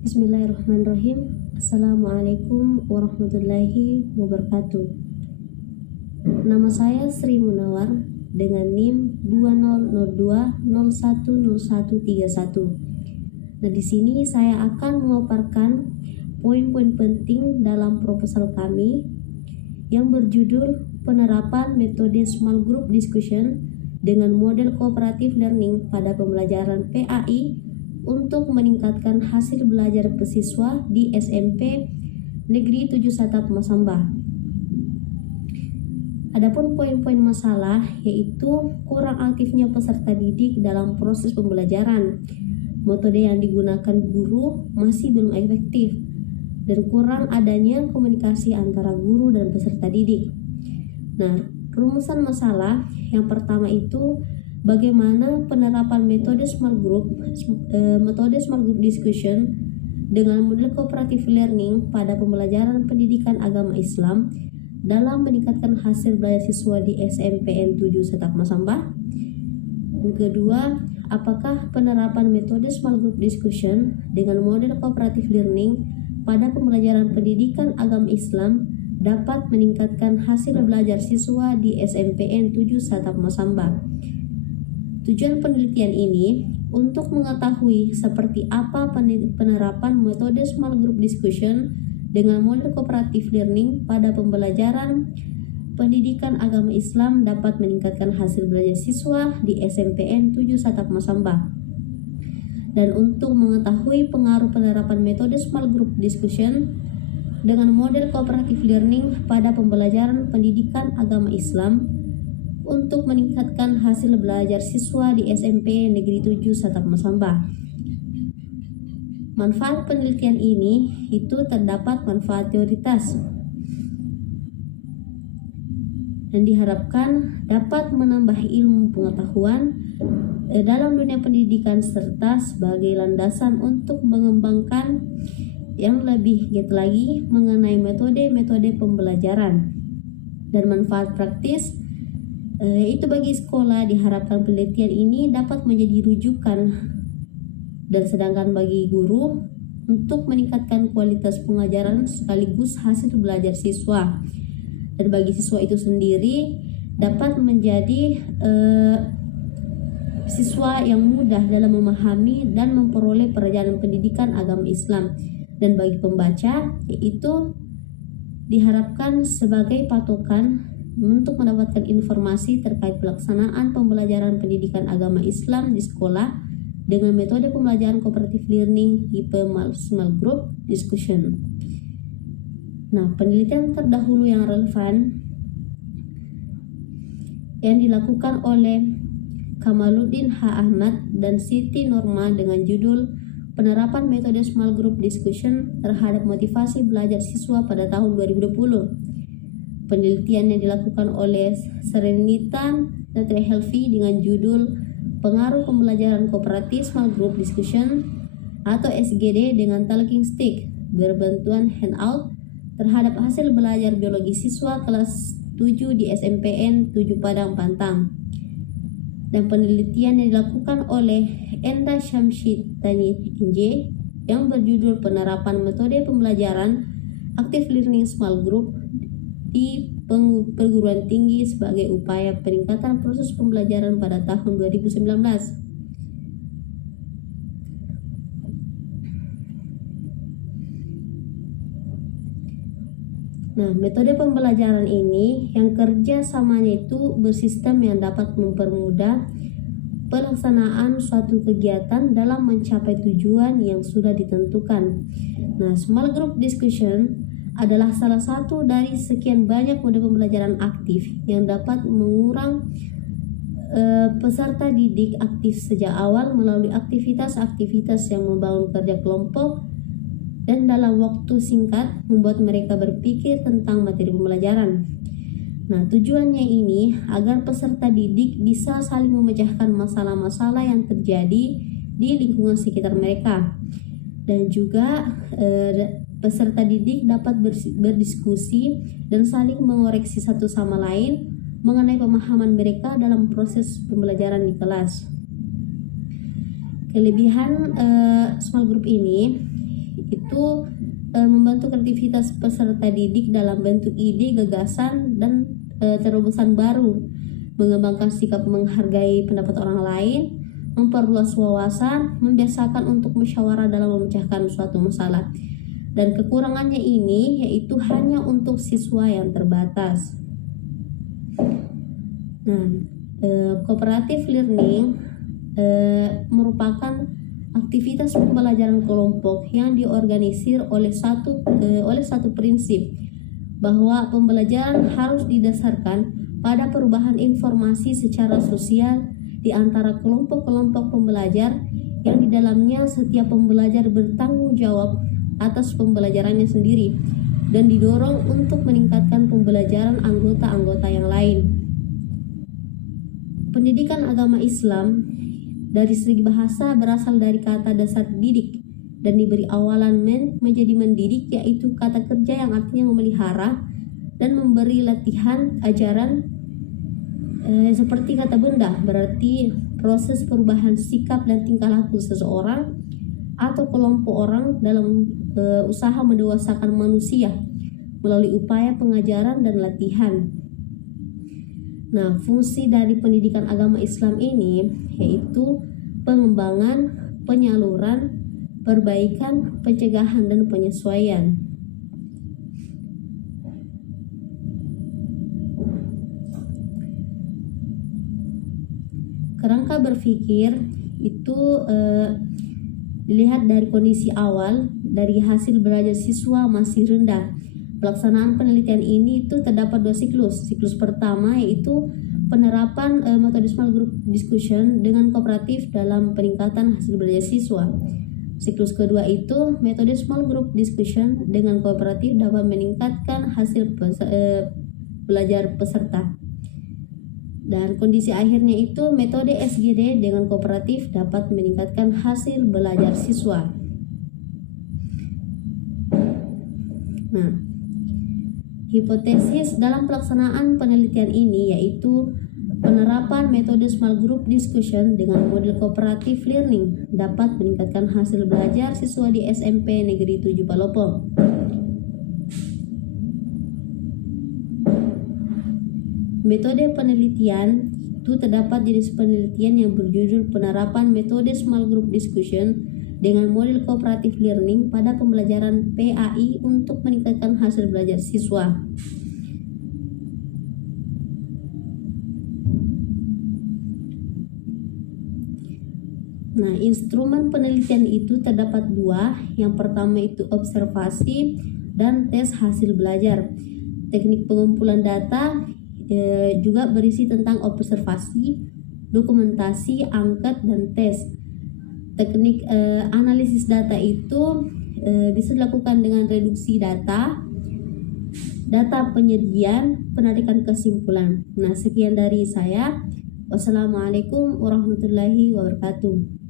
Bismillahirrahmanirrahim. Assalamualaikum warahmatullahi wabarakatuh. Nama saya Sri Munawar dengan NIM 2002010131. Nah, di sini saya akan memaparkan poin-poin penting dalam proposal kami yang berjudul penerapan metode small group discussion dengan model cooperative learning pada pembelajaran PAI untuk meningkatkan hasil belajar pesiswa di SMP Negeri 7 Satap Masamba. Adapun poin-poin masalah yaitu kurang aktifnya peserta didik dalam proses pembelajaran, metode yang digunakan guru masih belum efektif, dan kurang adanya komunikasi antara guru dan peserta didik. Nah, rumusan masalah yang pertama itu bagaimana penerapan metode small group discussion dengan model cooperative learning pada pembelajaran pendidikan agama Islam dalam meningkatkan hasil belajar siswa di SMPN 7 Satap Masamba. Yang kedua, apakah penerapan metode small group discussion dengan model cooperative learning pada pembelajaran pendidikan agama Islam dapat meningkatkan hasil belajar siswa di SMPN 7 Satap Masamba. Tujuan penelitian ini untuk mengetahui seperti apa penerapan metode small group discussion dengan model cooperative learning pada pembelajaran pendidikan agama Islam dapat meningkatkan hasil belajar siswa di SMPN 7 Satap Masamba. Dan untuk mengetahui pengaruh penerapan metode small group discussion dengan model cooperative learning pada pembelajaran pendidikan agama Islam untuk meningkatkan hasil belajar siswa di SMP Negeri 7 Satap Masamba. Manfaat penelitian ini itu terdapat manfaat teoritas dan diharapkan dapat menambah ilmu pengetahuan dalam dunia pendidikan serta sebagai landasan untuk mengembangkan yang lebih giat lagi mengenai metode-metode pembelajaran. Dan manfaat praktis yaitu bagi sekolah diharapkan penelitian ini dapat menjadi rujukan, dan sedangkan bagi guru untuk meningkatkan kualitas pengajaran sekaligus hasil belajar siswa, dan bagi siswa itu sendiri dapat menjadi siswa yang mudah dalam memahami dan memperoleh perjalanan pendidikan agama Islam, dan bagi pembaca yaitu diharapkan sebagai patokan untuk mendapatkan informasi terkait pelaksanaan pembelajaran pendidikan agama Islam di sekolah dengan metode pembelajaran cooperative learning tipe small group discussion. Nah, penelitian terdahulu yang relevan yang dilakukan oleh Kamaluddin H. Ahmad dan Siti Norma dengan judul penerapan metode small group discussion terhadap motivasi belajar siswa pada tahun 2020. Penelitian yang dilakukan oleh Serenita Helvi dengan judul pengaruh pembelajaran kooperatif small group discussion atau SGD dengan talking stick berbantuan handout terhadap hasil belajar biologi siswa kelas 7 di SMPN 7 Padang Pantang. Dan penelitian yang dilakukan oleh Enda Syamsid Tani NJ yang berjudul penerapan metode pembelajaran active learning small group di perguruan tinggi sebagai upaya peningkatan proses pembelajaran pada tahun 2019. Nah, metode pembelajaran ini yang kerja samanya itu bersistem yang dapat mempermudah pelaksanaan suatu kegiatan dalam mencapai tujuan yang sudah ditentukan. Nah, small group discussion adalah salah satu dari sekian banyak mode pembelajaran aktif yang dapat mengurang peserta didik aktif sejak awal melalui aktivitas-aktivitas yang membangun kerja kelompok dan dalam waktu singkat membuat mereka berpikir tentang materi pembelajaran. Nah, tujuannya ini agar peserta didik bisa saling memecahkan masalah-masalah yang terjadi di lingkungan sekitar mereka, dan juga peserta didik dapat berdiskusi dan saling mengoreksi satu sama lain mengenai pemahaman mereka dalam proses pembelajaran di kelas. Kelebihan small group ini yaitu membantu kreativitas peserta didik dalam bentuk ide, gagasan, dan terobosan baru, mengembangkan sikap menghargai pendapat orang lain, memperluas wawasan, membiasakan untuk musyawarah dalam memecahkan suatu masalah. Dan kekurangannya ini yaitu hanya untuk siswa yang terbatas. Nah, cooperative learning merupakan aktivitas pembelajaran kelompok yang diorganisir oleh satu prinsip, bahwa pembelajaran harus didasarkan pada perubahan informasi secara sosial di antara kelompok-kelompok pembelajar yang di dalamnya setiap pembelajar bertanggung jawab atas pembelajarannya sendiri dan didorong untuk meningkatkan pembelajaran anggota-anggota yang lain. Pendidikan agama Islam dari segi bahasa berasal dari kata dasar didik dan diberi awalan menjadi mendidik, yaitu kata kerja yang artinya memelihara dan memberi latihan ajaran, seperti kata benda berarti proses perubahan sikap dan tingkah laku seseorang atau kelompok orang dalam usaha mendewasakan manusia melalui upaya pengajaran dan latihan. Nah, fungsi dari pendidikan agama Islam ini yaitu pengembangan, penyaluran, perbaikan, pencegahan, dan penyesuaian. Kerangka berpikir itu dilihat dari kondisi awal, dari hasil belajar siswa masih rendah. Pelaksanaan penelitian ini itu terdapat 2 siklus. Siklus pertama yaitu penerapan metode small group discussion dengan kooperatif dalam peningkatan hasil belajar siswa. Siklus kedua itu metode small group discussion dengan kooperatif dapat meningkatkan hasil belajar peserta. Dan kondisi akhirnya itu metode SGD dengan kooperatif dapat meningkatkan hasil belajar siswa. Nah, hipotesis dalam pelaksanaan penelitian ini yaitu penerapan metode small group discussion dengan model cooperative learning dapat meningkatkan hasil belajar siswa di SMP Negeri 7 Palopo. Metode penelitian itu terdapat jenis penelitian yang berjudul penerapan metode small group discussion dengan model cooperative learning pada pembelajaran PAI untuk meningkatkan hasil belajar siswa. Nah, instrumen penelitian itu terdapat 2. Yang pertama itu observasi dan tes hasil belajar. Teknik pengumpulan data juga berisi tentang observasi, dokumentasi, angket, dan tes. Teknik analisis data itu bisa dilakukan dengan reduksi data penyajian, penarikan kesimpulan. Nah, sekian dari saya. Wassalamualaikum warahmatullahi wabarakatuh.